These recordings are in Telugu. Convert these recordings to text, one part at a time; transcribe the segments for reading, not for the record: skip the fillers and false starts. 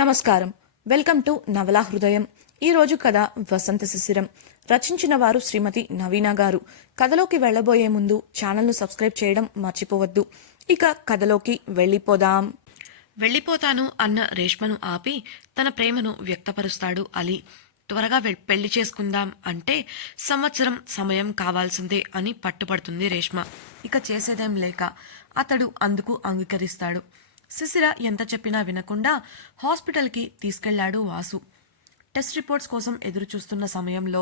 నమస్కారం. వెల్కమ్ టు నవలా హృదయం. ఈరోజు కథ వసంత శిశిరం. రచించిన వారు శ్రీమతి నవీన గారు. కథలోకి వెళ్లబోయే ముందు ఛానల్ను సబ్స్క్రైబ్ చేయడం మర్చిపోవద్దు. ఇక కథలోకి వెళ్ళిపోదాం. వెళ్ళిపోతాను అన్న రేష్మను ఆపి తన ప్రేమను వ్యక్తపరుస్తాడు అలీ. త్వరగా పెళ్లి చేసుకుందాం అంటే సంవత్సరం సమయం కావాల్సిందే అని పట్టుపడుతుంది రేష్మ. ఇక చేసేదేం లేక అతడు అందుకు అంగీకరిస్తాడు. శిశిర ఎంత చెప్పినా వినకుండా హాస్పిటల్కి తీసుకెళ్లాడు వాసు. టెస్ట్ రిపోర్ట్స్ కోసం ఎదురు చూస్తున్న సమయంలో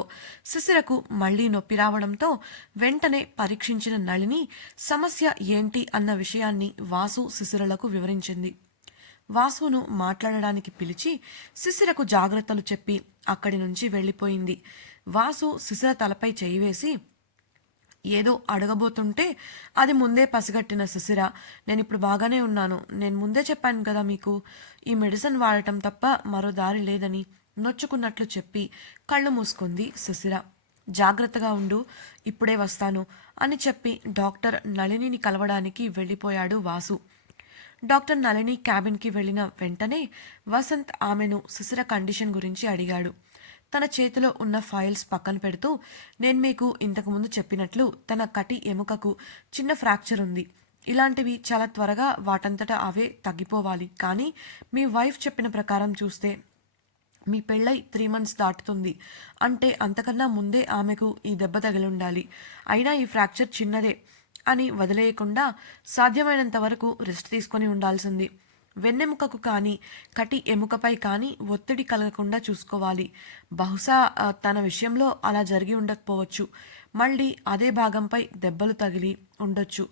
శిశిరకు మళ్లీ నొప్పి రావడంతో వెంటనే పరీక్షించిన నళిని సమస్య ఏంటి అన్న విషయాన్ని వాసు శిశిరలకు వివరించింది. వాసును మాట్లాడడానికి పిలిచి శిశిరకు జాగ్రత్తలు చెప్పి అక్కడి నుంచి వెళ్లిపోయింది. వాసు శిశిర తలపై చేయి వేసి ఏదో అడగబోతుంటే అది ముందే పసిగట్టిన శిశిర, నేనిప్పుడు బాగానే ఉన్నాను, నేను ముందే చెప్పాను కదా మీకు, ఈ మెడిసిన్ వాడటం తప్ప మరో దారి లేదని నొచ్చుకున్నట్లు చెప్పి కళ్ళు మూసుకుంది శిశిర. జాగ్రత్తగా ఉండు, ఇప్పుడే వస్తాను అని చెప్పి డాక్టర్ నళినిని కలవడానికి వెళ్ళిపోయాడు వాసు. డాక్టర్ నళిని క్యాబిన్కి వెళ్లిన వెంటనే వసంత్ ఆమెను శిశిర కండిషన్ గురించి అడిగాడు. తన చేతిలో ఉన్న ఫైల్స్ పక్కన పెడుతూ, నేను మీకు ఇంతకుముందు చెప్పినట్లు తన కటి ఎముకకు చిన్న ఫ్రాక్చర్ ఉంది. ఇలాంటివి చాలా త్వరగా వాటంతటా అవే తగ్గిపోవాలి. కానీ మీ వైఫ్ చెప్పిన ప్రకారం చూస్తే మీ పెళ్ళై 3 months దాటుతుంది. అంటే అంతకన్నా ముందే ఆమెకు ఈ దెబ్బ తగిలుండాలి. అయినా ఈ ఫ్రాక్చర్ చిన్నదే అని వదిలేయకుండా సాధ్యమైనంత వరకు రెస్ట్ తీసుకొని ఉండాల్సింది. వెన్నెముకకు కానీ కటి ఎముకపై కానీ ఒత్తిడి కలగకుండా చూసుకోవాలి. బహుశా తన విషయంలో అలా జరిగి ఉండకపోవచ్చు. మళ్ళీ అదే భాగంపై దెబ్బలు తగిలి ఉండొచ్చు.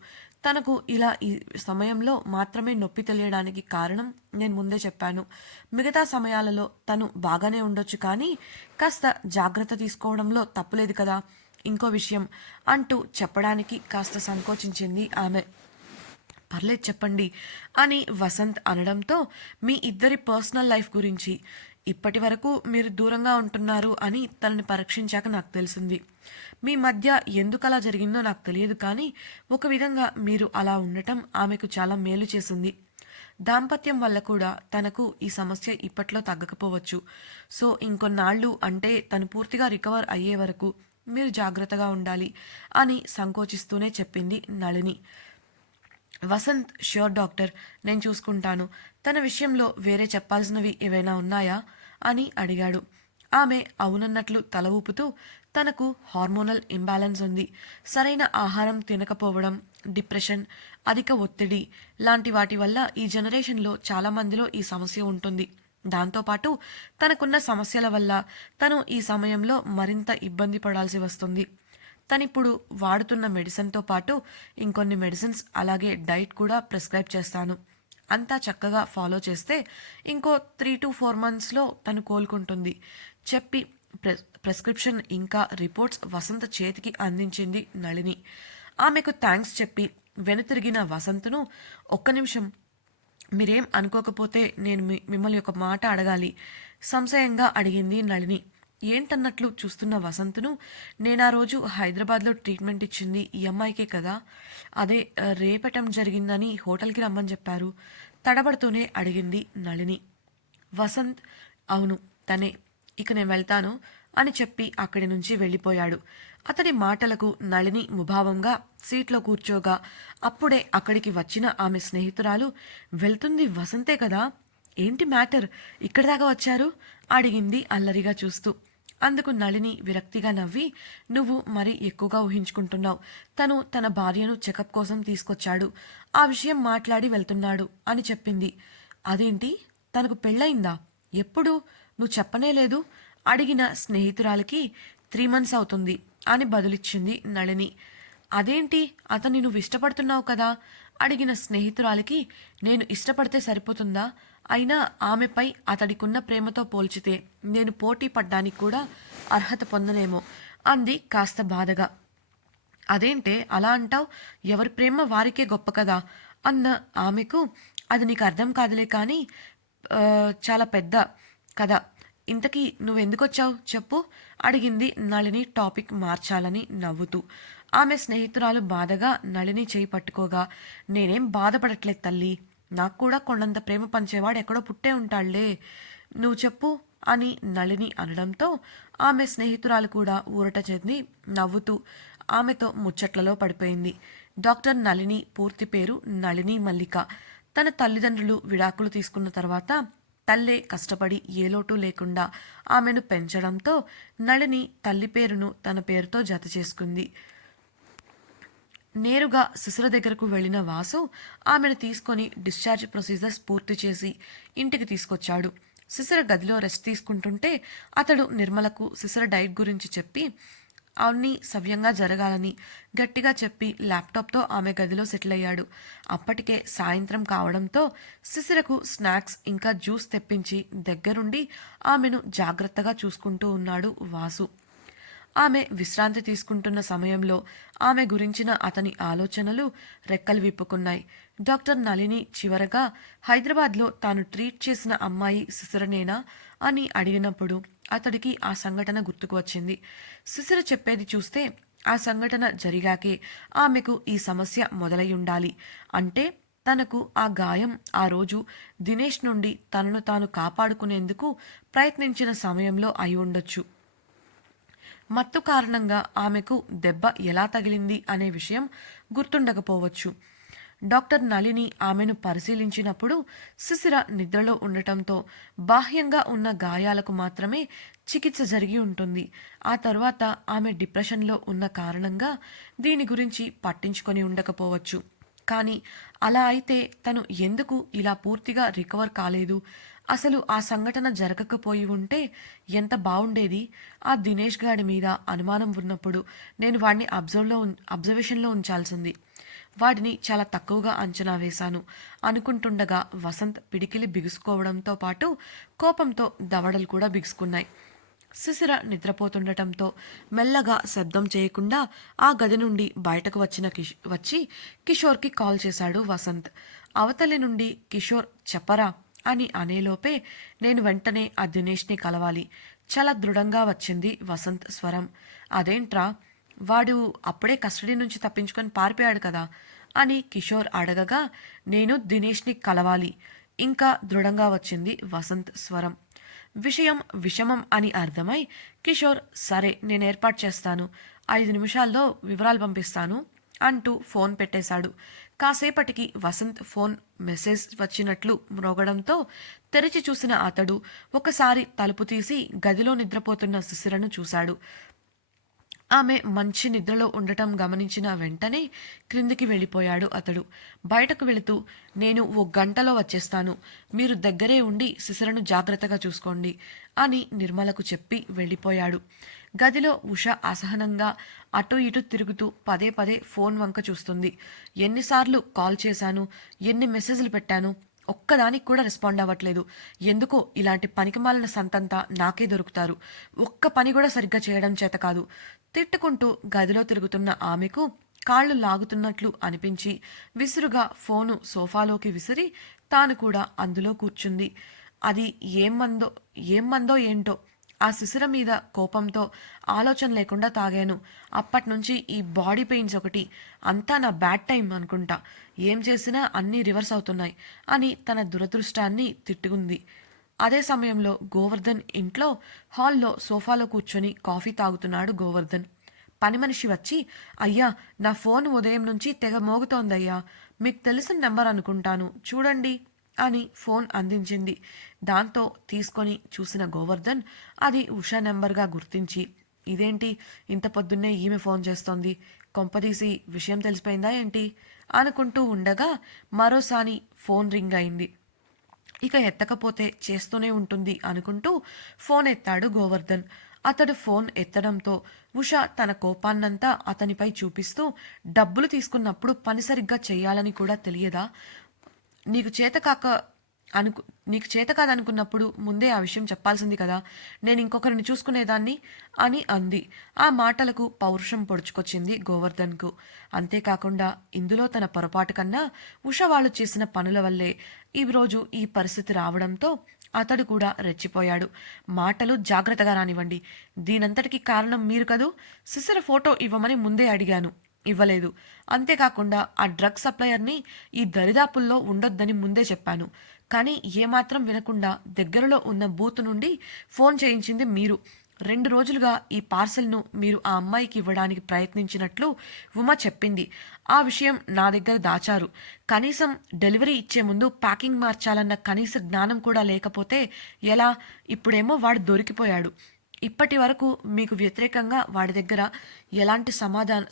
తనకు ఇలా ఈ సమయంలో మాత్రమే నొప్పి తెలియడానికి కారణం నేను ముందే చెప్పాను. మిగతా సమయాలలో తను బాగానే ఉండొచ్చు, కానీ కాస్త జాగ్రత్త తీసుకోవడంలో తప్పులేదు కదా. ఇంకో విషయం అంటూ చెప్పడానికి కాస్త సంకోచించింది ఆమె. పర్లేదు చెప్పండి అని వసంత్ అనడంతో, మీ ఇద్దరి పర్సనల్ లైఫ్ గురించి, ఇప్పటి వరకు మీరు దూరంగా ఉంటున్నారు అని తనని పరీక్షించాక నాకు తెలిసింది. మీ మధ్య ఎందుకలా జరిగిందో నాకు తెలియదు, కానీ ఒక విధంగా మీరు అలా ఉండటం ఆమెకు చాలా మేలు చేసింది. దాంపత్యం వల్ల కూడా తనకు ఈ సమస్య ఇప్పట్లో తగ్గకపోవచ్చు. సో ఇంకొన్నాళ్ళు, అంటే తను పూర్తిగా రికవర్ అయ్యే వరకు మీరు జాగ్రత్తగా ఉండాలి అని సంకోచిస్తూనే చెప్పింది నళిని. వసంత్, ష్యూర్ డాక్టర్, నేను చూసుకుంటాను. తన విషయంలో వేరే చెప్పాల్సినవి ఏవైనా ఉన్నాయా అని అడిగాడు. ఆమె అవునన్నట్లు తల ఊపుతూ, తనకు హార్మోనల్ ఇంబ్యాలెన్స్ ఉంది. సరైన ఆహారం తినకపోవడం, డిప్రెషన్, అధిక ఒత్తిడి లాంటి వాటి వల్ల ఈ జనరేషన్లో చాలామందిలో ఈ సమస్య ఉంటుంది. దాంతోపాటు తనకున్న సమస్యల వల్ల తను ఈ సమయంలో మరింత ఇబ్బంది పడాల్సి వస్తుంది. తనిప్పుడు వాడుతున్న మెడిసిన్తో పాటు ఇంకొన్ని మెడిసిన్స్, అలాగే డైట్ కూడా ప్రిస్క్రైబ్ చేస్తాను. అంతా చక్కగా ఫాలో చేస్తే ఇంకో 3 to 4 monthsలో తను కోలుకుంటుంది చెప్పి ప్రిస్క్రిప్షన్ ఇంకా రిపోర్ట్స్ వసంత చేతికి అందించింది నళిని. ఆమెకు థ్యాంక్స్ చెప్పి వెనుతిరిగిన వసంతను, ఒక్క నిమిషం, మీరేం అనుకోకపోతే నేను మిమ్మల్ని ఒక మాట అడగాలి సంశయంగా అడిగింది నళిని. ఏంటన్నట్లు చూస్తున్న వసంతును, నేనా రోజు హైదరాబాద్లో ట్రీట్మెంట్ ఇచ్చింది ఈ అమ్మాయికే కదా, అదే రేపటం జరిగిందని హోటల్కి రమ్మని చెప్పారు తడబడుతూనే అడిగింది నళిని. వసంత్, అవును తనే, ఇక నేను వెళ్తాను అని చెప్పి అక్కడి నుంచి వెళ్ళిపోయాడు. అతడి మాటలకు నళిని ముభావంగా సీట్లో కూర్చోగా అప్పుడే అక్కడికి వచ్చిన ఆమె స్నేహితురాలు, వెళ్తుంది వసంతే కదా, ఏంటి మ్యాటర్, ఇక్కడి దాకా వచ్చారు అడిగింది అల్లరిగా చూస్తూ. అందుకు నళిని విరక్తిగా నవ్వి, నువ్వు మరి ఎక్కువగా ఊహించుకుంటున్నావు. తను తన భార్యను చెకప్ కోసం తీసుకొచ్చాడు, ఆ విషయం మాట్లాడి వెళ్తున్నాడు అని చెప్పింది. అదేంటి, తనకు పెళ్ళయిందా, ఎప్పుడు, నువ్వు చెప్పనే లేదు అడిగిన స్నేహితురాలికి 3 months అవుతుంది అని బదులిచ్చింది నళిని. అదేంటి, అతన్ని నువ్వు ఇష్టపడుతున్నావు కదా అడిగిన స్నేహితురాలికి, నేను ఇష్టపడితే సరిపోతుందా, అయినా ఆమెపై అతడికున్న ప్రేమతో పోల్చితే నేను పోటీ పడ్డానికి కూడా అర్హత పొందనేమో అంది కాస్త బాధగా. అదేంటే అలా అంటావు, ఎవరి ప్రేమ వారికే గొప్ప కదా అన్న ఆమెకు, అది నీకు అర్థం కాదులే, కానీ చాలా పెద్ద కదా, ఇంతకీ నువ్వెందుకొచ్చావు చెప్పు అడిగింది నళిని టాపిక్ మార్చాలని నవ్వుతూ. ఆమె స్నేహితురాలు బాధగా నళిని చేయి పట్టుకోగా, నేనేం బాధపడట్లేదు తల్లి, నాకు కూడా కొండంత ప్రేమ పంచేవాడు ఎక్కడో పుట్టే ఉంటాడులే, నువ్వు చెప్పు అని నళిని అనడంతో ఆమె స్నేహితురాలు కూడా ఊరట చెంది నవ్వుతూ ఆమెతో ముచ్చట్లలో పడిపోయింది. డాక్టర్ నళిని పూర్తి పేరు నళిని మల్లిక. తన తల్లిదండ్రులు విడాకులు తీసుకున్న తర్వాత తల్లే కష్టపడి ఏ లోటు లేకుండా ఆమెను పెంచడంతో నళిని తల్లి పేరును తన పేరుతో జత చేసుకుంది. నేరుగా శిశిర దగ్గరకు వెళ్లిన వాసు ఆమెను తీసుకొని డిశ్చార్జ్ ప్రొసీజర్స్ పూర్తి చేసి ఇంటికి తీసుకొచ్చాడు. శిశిర గదిలో రెస్ట్ తీసుకుంటుంటే అతడు నిర్మలకు శిశిర డైట్ గురించి చెప్పి అన్నీ సవ్యంగా జరగాలని గట్టిగా చెప్పి ల్యాప్టాప్తో ఆమె గదిలో సెటిల్ అయ్యాడు. అప్పటికే సాయంత్రం కావడంతో శిశిరకు స్నాక్స్ ఇంకా జ్యూస్ తెప్పించి దగ్గరుండి ఆమెను జాగ్రత్తగా చూసుకుంటూ ఉన్నాడు వాసు. ఆమె విశ్రాంతి తీసుకుంటున్న సమయంలో ఆమె గురించిన అతని ఆలోచనలు రెక్కలు విప్పుకున్నాయి. డాక్టర్ నళిని చివరగా హైదరాబాద్లో తాను ట్రీట్ చేసిన అమ్మాయి శిశిరనేనా అని అడిగినప్పుడు అతడికి ఆ సంఘటన గుర్తుకు వచ్చింది. శిశిర చెప్పేది చూస్తే ఆ సంఘటన జరిగాకే ఆమెకు ఈ సమస్య మొదలై ఉండాలి. అంటే తనకు ఆ గాయం ఆ రోజు దినేష్ నుండి తనను తాను కాపాడుకునేందుకు ప్రయత్నించిన సమయంలో అయి ఉండొచ్చు. మత్తు కారణంగా ఆమెకు దెబ్బ ఎలా తగిలింది అనే విషయం గుర్తుండకపోవచ్చు. డాక్టర్ నళిని ఆమెను పరిశీలించినప్పుడు శిశిర నిద్రలో ఉండటంతో బాహ్యంగా ఉన్న గాయాలకు మాత్రమే చికిత్స జరిగి ఉంటుంది. ఆ తర్వాత ఆమె డిప్రెషన్లో ఉన్న కారణంగా దీని గురించి పట్టించుకొని ఉండకపోవచ్చు. కానీ అలా అయితే తను ఎందుకు ఇలా పూర్తిగా రికవర్ కాలేదు? అసలు ఆ సంఘటన జరగకపోయి ఉంటే ఎంత బాగుండేది? ఆ దినేష్ గాడి మీద అనుమానం ఉన్నప్పుడు నేను వాడిని అబ్జర్వేషన్లో ఉంచాల్సింది. వాడిని చాలా తక్కువగా అంచనా వేశాను అనుకుంటుండగా వసంత్ పిడికిలి బిగుసుకోవడంతో పాటు కోపంతో దవడలు కూడా బిగుసుకున్నాయి. శిశిర నిద్రపోతుండటంతో మెల్లగా శబ్దం చేయకుండా ఆ గది నుండి బయటకు వచ్చి కిషోర్కి కాల్ చేశాడు వసంత్. అవతలి నుండి కిషోర్ చెప్పరా అని అనేలోపే నేను వెంటనే ఆ దినేష్ని కలవాలి. చాలా దృఢంగా వచ్చింది వసంత్ స్వరం. అదేంట్రా, వాడు అప్పుడే కస్టడీ నుంచి తప్పించుకొని పారిపోయాడు కదా అని కిషోర్ అడగగా నేను దినేష్ని కలవాలి ఇంకా దృఢంగా వచ్చింది వసంత్ స్వరం. విషయం విషమం అని అర్థమై కిషోర్ సరే నేను ఏర్పాటు చేస్తాను, 5 నిమిషాల్లో వివరాలు పంపిస్తాను అంటూ ఫోన్ పెట్టేశాడు. కాసేపటికి వసంత్ ఫోన్ మెసేజ్ వచ్చినట్లు మ్రోగడంతో తెరిచి చూసిన అతడు ఒకసారి తలుపు తీసి గదిలో నిద్రపోతున్న శిశిరను చూశాడు. ఆమె మంచి నిద్రలో ఉండటం గమనించిన వెంటనే క్రిందికి వెళ్ళిపోయాడు అతడు. బయటకు వెళుతూ నేను 1 గంటలో వచ్చేస్తాను, మీరు దగ్గరే ఉండి శిశిరను జాగ్రత్తగా చూసుకోండి అని నిర్మలకు చెప్పి వెళ్ళిపోయాడు. గదిలో ఉష అసహనంగా అటు ఇటు తిరుగుతూ పదే పదే ఫోన్ వంక చూస్తుంది. ఎన్నిసార్లు కాల్ చేశాను, ఎన్ని మెసేజ్లు పెట్టాను, ఒక్కదానికి కూడా రెస్పాండ్ అవ్వట్లేదు. ఎందుకో ఇలాంటి పనికిమాలిన సంతంతా నాకే దొరుకుతారు. ఒక్క పని కూడా సరిగ్గా చేయడం చేత కాదు. తిట్టుకుంటూ గదిలో తిరుగుతున్న ఆమెకు కాళ్ళు లాగుతున్నట్లు అనిపించి విసురుగా ఫోను సోఫాలోకి విసిరి తాను కూడా అందులో కూర్చుంది. అది ఏం మందో ఏంటో ఆ శిశిర మీద కోపంతో ఆలోచన లేకుండా తాగాను. అప్పట్నుంచి ఈ బాడీ పెయిన్స్ ఒకటి, అంతా నా బ్యాడ్ టైం అనుకుంటా. ఏం చేసినా అన్నీ రివర్స్ అవుతున్నాయి అని తన దురదృష్టాన్ని తిట్టుకుంది. అదే సమయంలో గోవర్ధన్ ఇంట్లో హాల్లో సోఫాలో కూర్చొని కాఫీ తాగుతున్నాడు గోవర్ధన్. పని మనిషి వచ్చి, అయ్యా నా ఫోన్ ఉదయం నుంచి తెగ మోగుతోందయ్యా, మీకు తెలిసిన నెంబర్ అనుకుంటాను చూడండి అని ఫోన్ అందించింది. దాంతో తీసుకొని చూసిన గోవర్ధన్ అది ఉషా నెంబర్గా గుర్తించి, ఇదేంటి ఇంత పొద్దున్నే ఈమె ఫోన్ చేస్తోంది, కొంపదీసి విషయం తెలిసిపోయిందా ఏంటి అనుకుంటూ ఉండగా మరోసారి ఫోన్ రింగ్ అయింది. ఇక ఎత్తకపోతే చేస్తూనే ఉంటుంది అనుకుంటూ ఫోన్ ఎత్తాడు గోవర్ధన్. అతడు ఫోన్ ఎత్తడంతో ఉష తన కోపాన్నంతా అతనిపై చూపిస్తూ, డబ్బులు తీసుకున్నప్పుడు పని సరిగ్గా చెయ్యాలని కూడా తెలియదా? నీకు చేత కాదనుకున్నప్పుడు ముందే ఆ విషయం చెప్పాల్సింది కదా, నేను ఇంకొకరిని చూసుకునేదాన్ని అని అంది. ఆ మాటలకు పౌరుషం పొడుచుకొచ్చింది గోవర్ధన్కు. అంతేకాకుండా ఇందులో తన పొరపాటు కన్నా ఉష వాళ్ళు చేసిన పనుల వల్లే ఈరోజు ఈ పరిస్థితి రావడంతో అతడు కూడా రెచ్చిపోయాడు. మాటలు జాగ్రత్తగా రానివ్వండి, దీనంతటికి కారణం మీరు కదూ, శిశిర ఫోటో ఇవ్వమని ముందే అడిగాను, ఇవ్వలేదు. అంతేకాకుండా ఆ డ్రగ్ సప్లయర్ని ఈ దరిదాపుల్లో ఉండొద్దని ముందే చెప్పాను. కానీ ఏమాత్రం వినకుండా దగ్గరలో ఉన్న బూత్ నుండి ఫోన్ చేయించింది మీరు. 2 రోజులుగా ఈ పార్సెల్ను మీరు ఆ అమ్మాయికి ఇవ్వడానికి ప్రయత్నించినట్లు ఉమ చెప్పింది. ఆ విషయం నా దగ్గర దాచారు. కనీసం డెలివరీ ఇచ్చే ముందు ప్యాకింగ్ మార్చాలన్న కనీస జ్ఞానం కూడా లేకపోతే ఎలా? ఇప్పుడేమో వాడు దొరికిపోయాడు. ఇప్పటి వరకు మీకు వ్యతిరేకంగా వాడి దగ్గర ఎలాంటి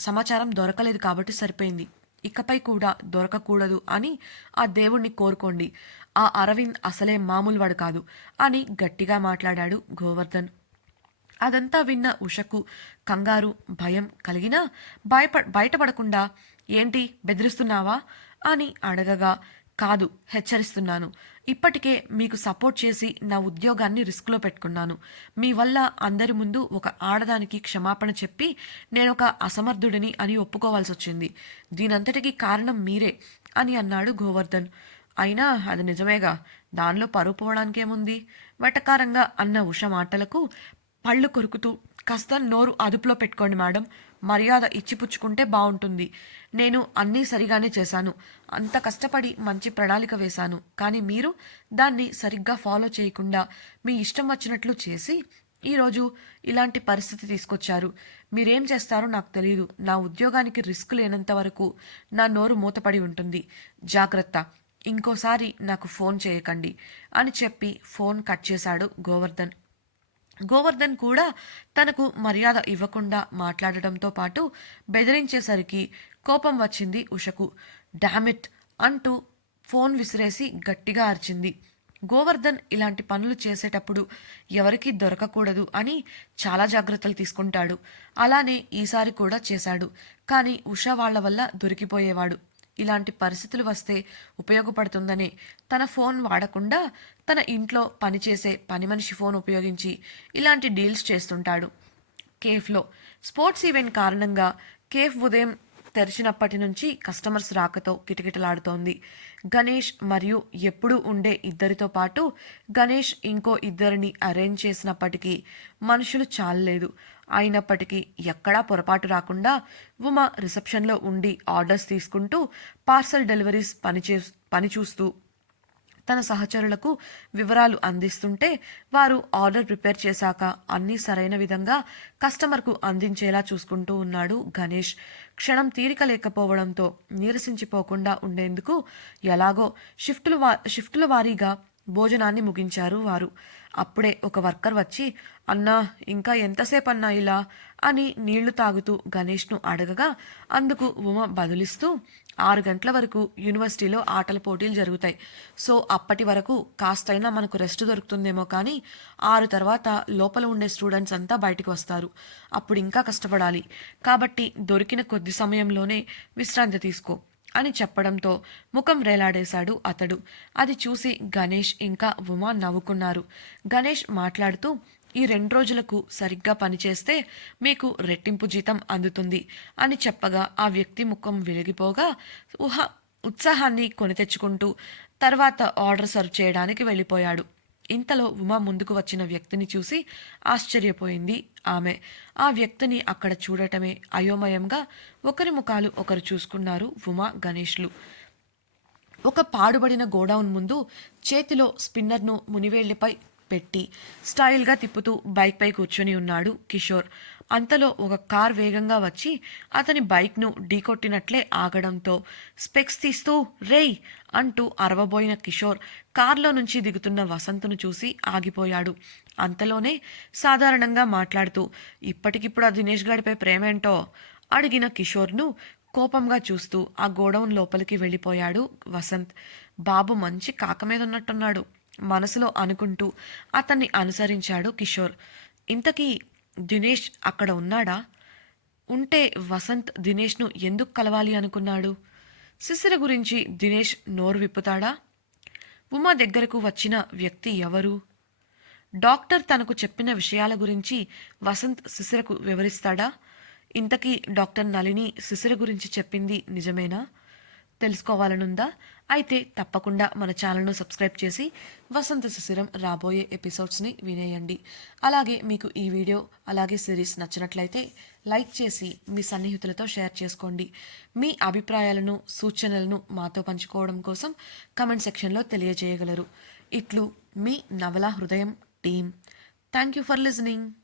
సమాచారం దొరకలేదు కాబట్టి సరిపోయింది. ఇకపై కూడా దొరకకూడదు అని ఆ దేవుణ్ణి కోరుకోండి. ఆ అరవింద్ అసలే మామూలువాడు కాదు అని గట్టిగా మాట్లాడాడు గోవర్ధన్. అదంతా విన్న ఉషకు కంగారు, భయం కలిగినా బయటపడకుండా ఏంటి బెదిరిస్తున్నావా అని అడగగా, కాదు హెచ్చరిస్తున్నాను. ఇప్పటికే మీకు సపోర్ట్ చేసి నా ఉద్యోగాన్ని రిస్క్లో పెట్టుకున్నాను. మీ వల్ల అందరి ముందు ఒక ఆడదానికి క్షమాపణ చెప్పి నేనొక అసమర్థుడిని అని ఒప్పుకోవాల్సి వచ్చింది. దీనంతటికీ కారణం మీరే అని అన్నాడు గోవర్ధన్. అయినా అది నిజమేగా, దానిలో పరువు పోవడానికేముంది? వెటకారంగా అన్న ఉష మాటలకు పళ్ళు కొరుకుతూ, కాస్త నోరు అదుపులో పెట్టుకోండి మేడం, మర్యాద ఇచ్చిపుచ్చుకుంటే బాగుంటుంది. నేను అన్నీ సరిగానే చేశాను. అంత కష్టపడి మంచి ప్రణాళిక వేశాను. కానీ మీరు దాన్ని సరిగ్గా ఫాలో చేయకుండా మీ ఇష్టం వచ్చినట్లు చేసి ఈరోజు ఇలాంటి పరిస్థితి తీసుకొచ్చారు. మీరేం చేస్తారో నాకు తెలియదు. నా ఉద్యోగానికి రిస్క్ లేనంత వరకు నా నోరు మూతపడి ఉంటుంది. జాగ్రత్త, ఇంకోసారి నాకు ఫోన్ చేయకండి అని చెప్పి ఫోన్ కట్ చేశాడు గోవర్ధన్. గోవర్ధన్ కూడా తనకు మర్యాద ఇవ్వకుండా మాట్లాడటంతో పాటు బెదిరించేసరికి కోపం వచ్చింది ఉషకు. డామిట్ అంటూ ఫోన్ విసిరేసి గట్టిగా అరిచింది. గోవర్ధన్ ఇలాంటి పనులు చేసేటప్పుడు ఎవరికీ దొరకకూడదు అని చాలా జాగ్రత్తలు తీసుకుంటాడు. అలానే ఈసారి కూడా చేశాడు. కానీ ఉష వాళ్ల వల్ల దొరికిపోయేవాడు. ఇలాంటి పరిస్థితులు వస్తే ఉపయోగపడుతుందనే తన ఫోన్ వాడకుండా తన ఇంట్లో పనిచేసే పని మనిషి ఫోన్ ఉపయోగించి ఇలాంటి డీల్స్ చేస్తుంటాడు. కేఫ్లో స్పోర్ట్స్ ఈవెంట్ కారణంగా కేఫ్ ఉదయం తెరిచినప్పటి నుంచి కస్టమర్స్ రాకతో కిటకిటలాడుతోంది. గణేష్ మరియు ఎప్పుడూ ఉండే ఇద్దరితో పాటు గణేష్ ఇంకో ఇద్దరిని అరేంజ్ చేసినప్పటికీ మనుషులు చాలలేదు. అయినప్పటికీ ఎక్కడా పొరపాటు రాకుండా ఉమ రిసెప్షన్లో ఉండి ఆర్డర్స్ తీసుకుంటూ పార్సల్ డెలివరీస్ పని చూస్తూ తన సహచరులకు వివరాలు అందిస్తుంటే వారు ఆర్డర్ ప్రిపేర్ చేశాక అన్నీ సరైన విధంగా కస్టమర్కు అందించేలా చూసుకుంటూ ఉన్నాడు గణేష్. క్షణం తీరిక లేకపోవడంతో నీరసించిపోకుండా ఉండేందుకు ఎలాగో షిఫ్టుల వారీగా భోజనాన్ని ముగించారు వారు. అప్పుడే ఒక వర్కర్ వచ్చి, అన్నా ఇంకా ఎంతసేపు అన్నా ఇలా అని నీళ్లు తాగుతూ గణేష్ను అడగగా అందుకు ఉమ బదులిస్తూ, 6 గంటల వరకు యూనివర్సిటీలో ఆటల పోటీలు జరుగుతాయి. సో అప్పటి వరకు కాస్తైనా మనకు రెస్ట్ దొరుకుతుందేమో, కానీ 6 తర్వాత లోపల ఉండే స్టూడెంట్స్ అంతా బయటికి వస్తారు. అప్పుడు ఇంకా కష్టపడాలి. కాబట్టి దొరికిన కొద్ది సమయంలోనే విశ్రాంతి తీసుకో అని చెప్పడంతో ముఖం వేలాడేశాడు అతడు. అది చూసి గణేష్ ఇంకా ఉమా నవ్వుకున్నారు. గణేష్ మాట్లాడుతూ, ఈ 2 రోజులకు సరిగ్గా పనిచేస్తే మీకు రెట్టింపు జీతం అందుతుంది అని చెప్పగా ఆ వ్యక్తి ముఖం వెలిగిపోగా ఉత్సాహాన్ని కొని తెచ్చుకుంటూ తర్వాత ఆర్డర్ సర్వ్ చేయడానికి వెళ్ళిపోయాడు. ఇంతలో ఉమా ముందుకు వచ్చిన వ్యక్తిని చూసి ఆశ్చర్యపోయింది ఆమె. ఆ వ్యక్తిని అక్కడ చూడటమే అయోమయంగా ఒకరి ముఖాలు ఒకరు చూసుకున్నారు ఉమా, గణేష్లు. ఒక పాడుబడిన గోడౌన్ ముందు చేతిలో స్పిన్నర్ను మునివేళ్లపై పెట్టి స్టైల్గా తిప్పుతూ బైక్పై కూర్చొని ఉన్నాడు కిషోర్. అంతలో ఒక కార్ వేగంగా వచ్చి అతని బైక్ను ఢీకొట్టినట్లే ఆగడంతో స్పెక్స్ తీస్తూ రేయ్ అంటూ అరవబోయిన కిషోర్ కార్లో నుంచి దిగుతున్న వసంత్ను చూసి ఆగిపోయాడు. అంతలోనే సాధారణంగా మాట్లాడుతూ, ఇప్పటికిప్పుడు ఆ దినేష్ గాడిపై ప్రేమేంటో అడిగిన కిషోర్ను కోపంగా చూస్తూ ఆ గోడౌన్ లోపలికి వెళ్ళిపోయాడు వసంత్. బాబు మంచి కాక మీద ఉన్నట్టున్నాడు మనసులో అనుకుంటూ అతన్ని అనుసరించాడు కిషోర్. ఇంతకీ దినేష్ అక్కడ ఉన్నాడా? ఉంటే వసంత్ దినేష్ను ఎందుకు కలవాలి అనుకున్నాడు? శిశిర గురించి దినేష్ నోరు విప్పుతాడా? ఉమా దగ్గరకు వచ్చిన వ్యక్తి ఎవరు? డాక్టర్ తనకు చెప్పిన విషయాల గురించి వసంత్ శిశిరకు వివరిస్తాడా? ఇంతకీ డాక్టర్ నళిని శిశిర గురించి చెప్పింది నిజమేనా? తెలుసుకోవాలనుందా? అయితే తప్పకుండా మన ఛానల్ను సబ్స్క్రైబ్ చేసి వసంత శిశిరం రాబోయే ఎపిసోడ్స్ని వినేయండి. అలాగే మీకు ఈ వీడియో అలాగే సిరీస్ నచ్చినట్లయితే లైక్ చేసి మీ సన్నిహితులతో షేర్ చేసుకోండి. మీ అభిప్రాయాలను సూచనలను మాతో పంచుకోవడం కోసం కమెంట్ సెక్షన్లో తెలియజేయగలరు. ఇట్లు మీ నవలా హృదయం team. Thank you for listening.